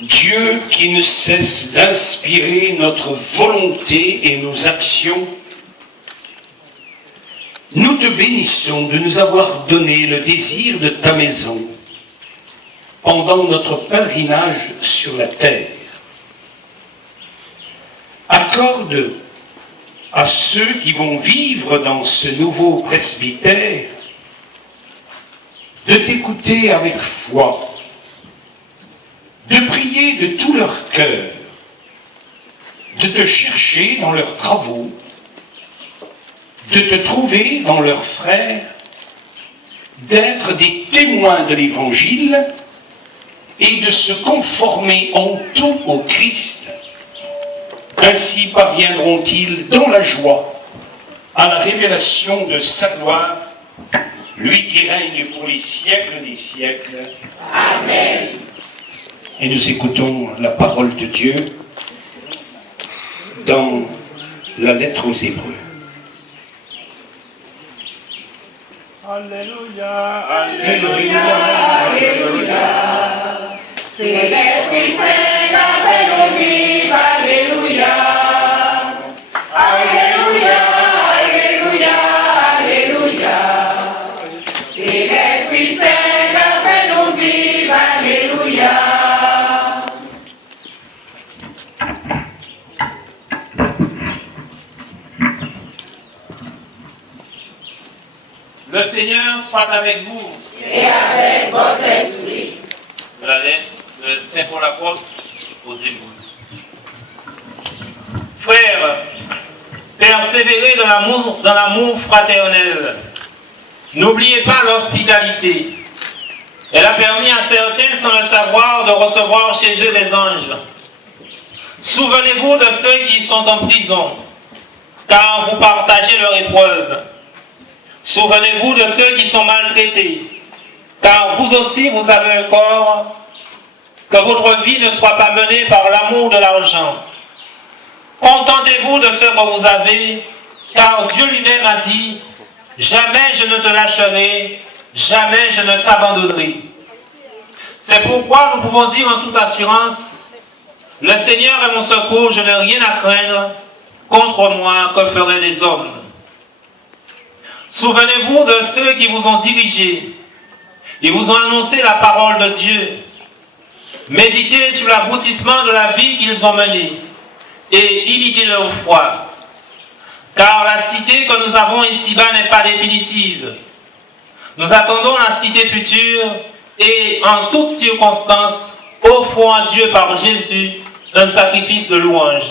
Dieu qui ne cesse d'inspirer notre volonté et nos actions, nous te bénissons de nous avoir donné le désir de ta maison pendant notre pèlerinage sur la terre. Accorde à ceux qui vont vivre dans ce nouveau presbytère de t'écouter avec foi, de prier de tout leur cœur, de te chercher dans leurs travaux, de te trouver dans leurs frères, d'être des témoins de l'Évangile et de se conformer en tout au Christ. Ainsi parviendront-ils dans la joie à la révélation de sa gloire, lui qui règne pour les siècles des siècles. Amen. Et nous écoutons la parole de Dieu dans la lettre aux Hébreux. Alléluia, Alléluia, Alléluia. C'est l'Esprit Saint qui a fait nous vivre. Alléluia, Alléluia, Alléluia, Alléluia. C'est l'Esprit Saint qui a fait nous vivre. Alléluia. Le Seigneur soit avec vous. Et avec votre esprit. La lettre de Saint Paul l'apôtre aux Hébreux. Frères, persévérez dans l'amour fraternel. N'oubliez pas l'hospitalité. Elle a permis à certains, sans le savoir, de recevoir chez eux des anges. Souvenez-vous de ceux qui sont en prison, car vous partagez leur épreuve. Souvenez-vous de ceux qui sont maltraités, car vous aussi vous avez un corps. Que votre vie ne soit pas menée par l'amour de l'argent. Contentez-vous de ce que vous avez, car Dieu lui-même a dit « Jamais je ne te lâcherai, jamais je ne t'abandonnerai. » C'est pourquoi nous pouvons dire en toute assurance « Le Seigneur est mon secours, je n'ai rien à craindre. Contre moi, que feraient les hommes ?» Souvenez-vous de ceux qui vous ont dirigés. Ils vous ont annoncé la parole de Dieu. Méditez sur l'aboutissement de la vie qu'ils ont menée et imitez leur foi. Car la cité que nous avons ici-bas n'est pas définitive. Nous attendons la cité future et en toutes circonstances, offrons à Dieu par Jésus un sacrifice de louange.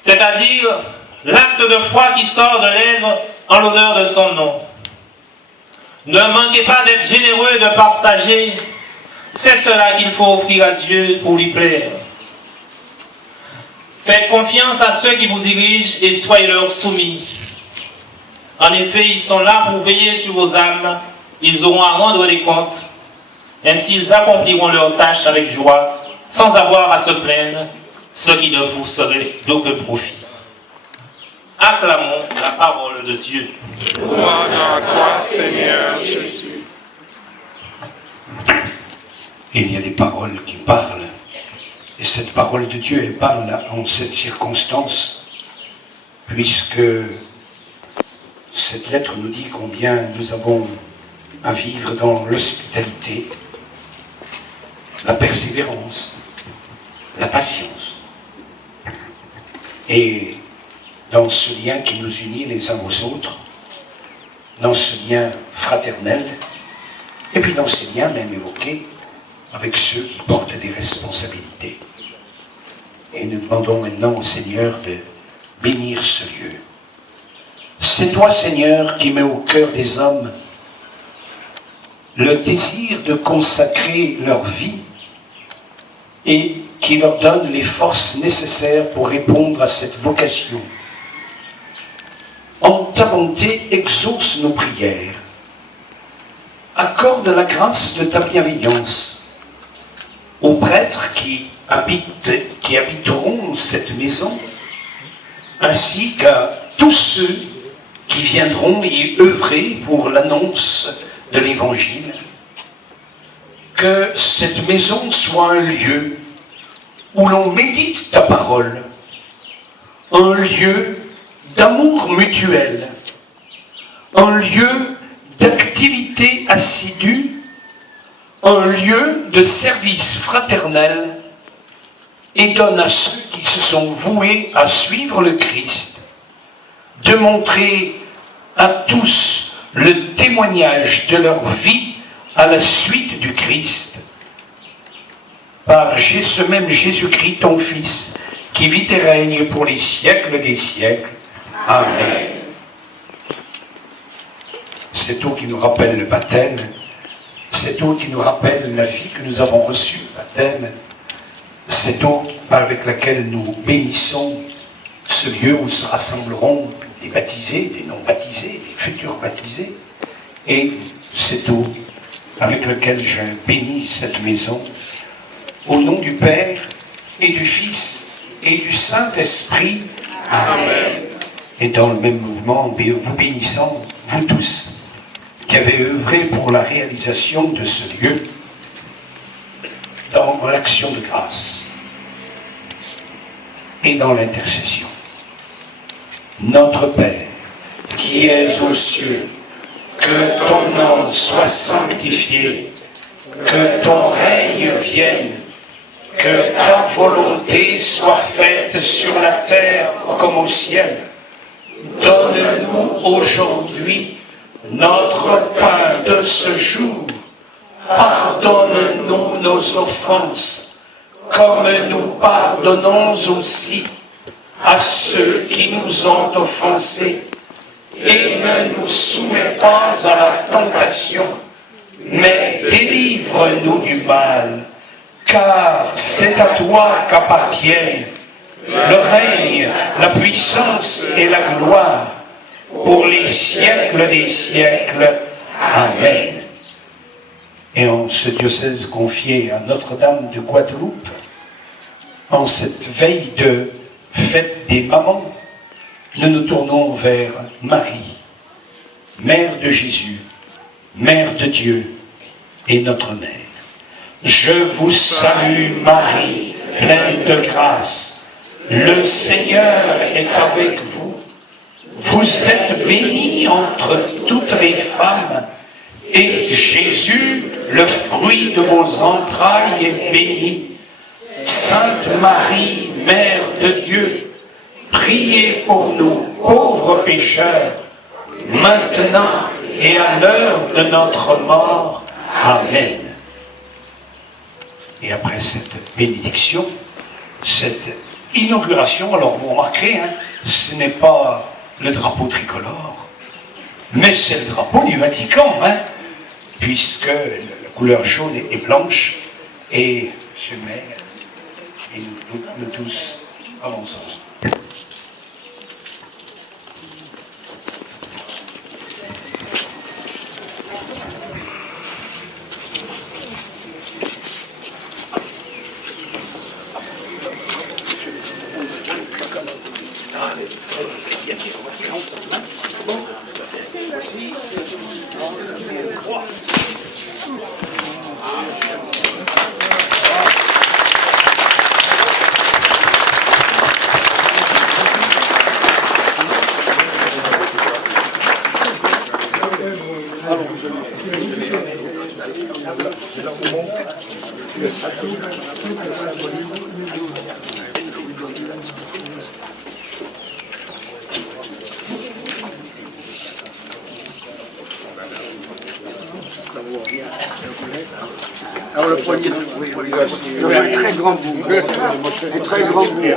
C'est-à-dire l'acte de foi qui sort de lèvres en l'honneur de son nom. Ne manquez pas d'être généreux et de partager. C'est cela qu'il faut offrir à Dieu pour lui plaire. Faites confiance à ceux qui vous dirigent et soyez leur soumis. En effet, ils sont là pour veiller sur vos âmes. Ils auront à rendre des comptes. Ainsi, ils accompliront leur tâche avec joie, sans avoir à se plaindre, ce qui ne vous serait d'aucun profit. Acclamons la parole de Dieu. Gloire à toi, Seigneur Jésus. Il y a des paroles qui parlent Et cette parole de Dieu, elle parle en cette circonstance, puisque cette lettre nous dit combien nous avons à vivre dans l'hospitalité, la persévérance, la patience. Et dans ce lien qui nous unit les uns aux autres, dans ce lien fraternel, et puis dans ces liens même évoqués avec ceux qui portent des responsabilités. Et nous demandons maintenant au Seigneur de bénir ce lieu. C'est toi, Seigneur, qui mets au cœur des hommes le désir de consacrer leur vie et qui leur donne les forces nécessaires pour répondre à cette vocation. En ta bonté, exauce nos prières. Accorde la grâce de ta bienveillance aux prêtres qui habiteront cette maison, ainsi qu'à tous ceux qui viendront y œuvrer pour l'annonce de l'Évangile. Que cette maison soit un lieu où l'on médite ta parole, un lieu d'amour mutuel, un lieu d'activité assidue, un lieu de service fraternel, et donne à ceux qui se sont voués à suivre le Christ de montrer à tous le témoignage de leur vie à la suite du Christ, par ce même Jésus-Christ, ton Fils, qui vit et règne pour les siècles des siècles. Amen. Cette eau qui nous rappelle le baptême, cette eau qui nous rappelle la vie que nous avons reçue au baptême, cette eau avec laquelle nous bénissons ce lieu où se rassembleront des baptisés, des non-baptisés, des futurs baptisés, et cette eau avec laquelle je bénis cette maison, au nom du Père et du Fils et du Saint-Esprit. Amen. Et dans le même mouvement, vous bénissant, vous tous, qui avez œuvré pour la réalisation de ce lieu, dans l'action de grâce et dans l'intercession. Notre Père, qui es aux cieux, que ton nom soit sanctifié, que ton règne vienne, que ta volonté soit faite sur la terre comme au ciel. Donne-nous aujourd'hui notre pain de ce jour. Pardonne-nous nos offenses, comme nous pardonnons aussi à ceux qui nous ont offensés. Et ne nous soumets pas à la tentation, mais délivre-nous du mal, car c'est à toi qu'appartiennent le règne, la puissance et la gloire, pour les siècles des siècles. Amen. Et en ce diocèse confié à Notre-Dame de Guadeloupe, en cette veille de fête des mamans, nous nous tournons vers Marie, Mère de Jésus, Mère de Dieu et notre Mère. Je vous salue Marie, pleine de grâce. Le Seigneur est avec vous. Vous êtes bénie entre toutes les femmes, et Jésus, le fruit de vos entrailles, est béni. Sainte Marie, Mère de Dieu, priez pour nous, pauvres pécheurs, maintenant et à l'heure de notre mort. Amen. Et après cette bénédiction, cette inauguration, alors vous remarquerez, ce n'est pas le drapeau tricolore, mais c'est le drapeau du Vatican, puisque la couleur jaune est blanche, et je mets, et nous tous, allons-y. Alors le premier, c'est un très grand bout. Un très grand bout. Je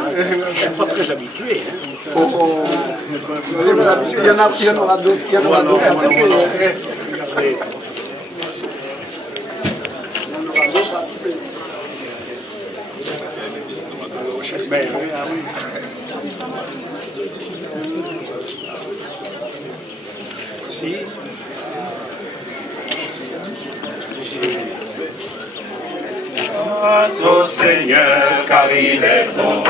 ne suis pas très habitué. Il y en aura d'autres. Il y en aura d'autres à couper. Grâce au Seigneur, car il est bon.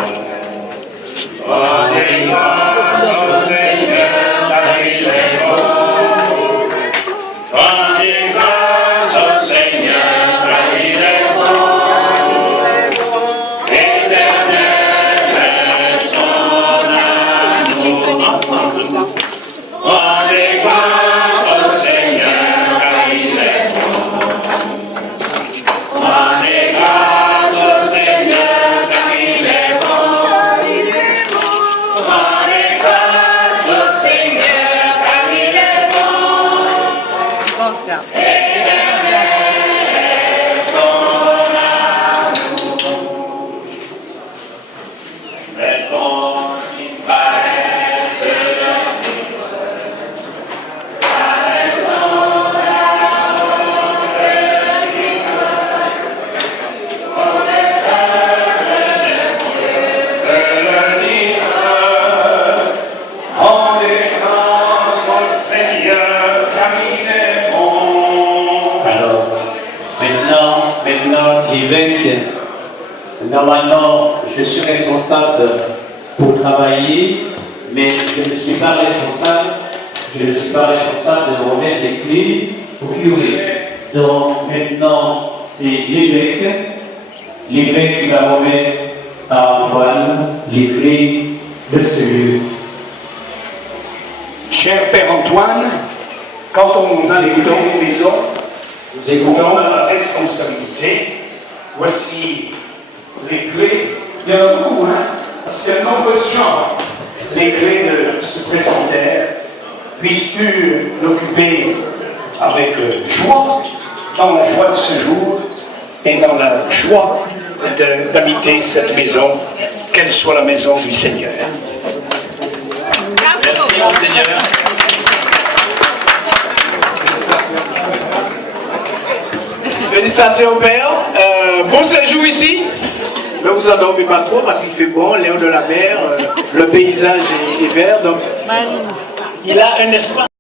Rendez grâce au Seigneur, car il est bon. Rendez grâce au Seigneur, car il est bon. Éternel est son amour. Ensemble. Rendez grâce au Seigneur, car il est bon. Rendez grâce au Seigneur, car il est bon. Rendez grâce au Seigneur, car il est bon. Éternel est son amour. Mettons Israël de leur Maintenant, l'évêque, normalement, je suis responsable pour travailler, mais je ne suis pas responsable. Je ne suis pas responsable de remettre les clés au curé. Donc maintenant, c'est l'évêque qui va remettre à Antoine les clés de ce lieu. Cher Père Antoine, quand on a une maison, nous écoutons la responsabilité. Voici les clés. Il y en a beaucoup, hein, parce qu'il y a de nombreuses chambres. Les clés de ce presbytère. Puisses-tu l'occuper avec joie, dans la joie de ce jour et dans la joie d'habiter cette maison, qu'elle soit la maison du Seigneur. Merci, Monseigneur. Félicitations Père, bon séjour ici. Ne vous endormez pas trop parce qu'il fait bon, l'air de la mer, le paysage est vert, donc il a un espace.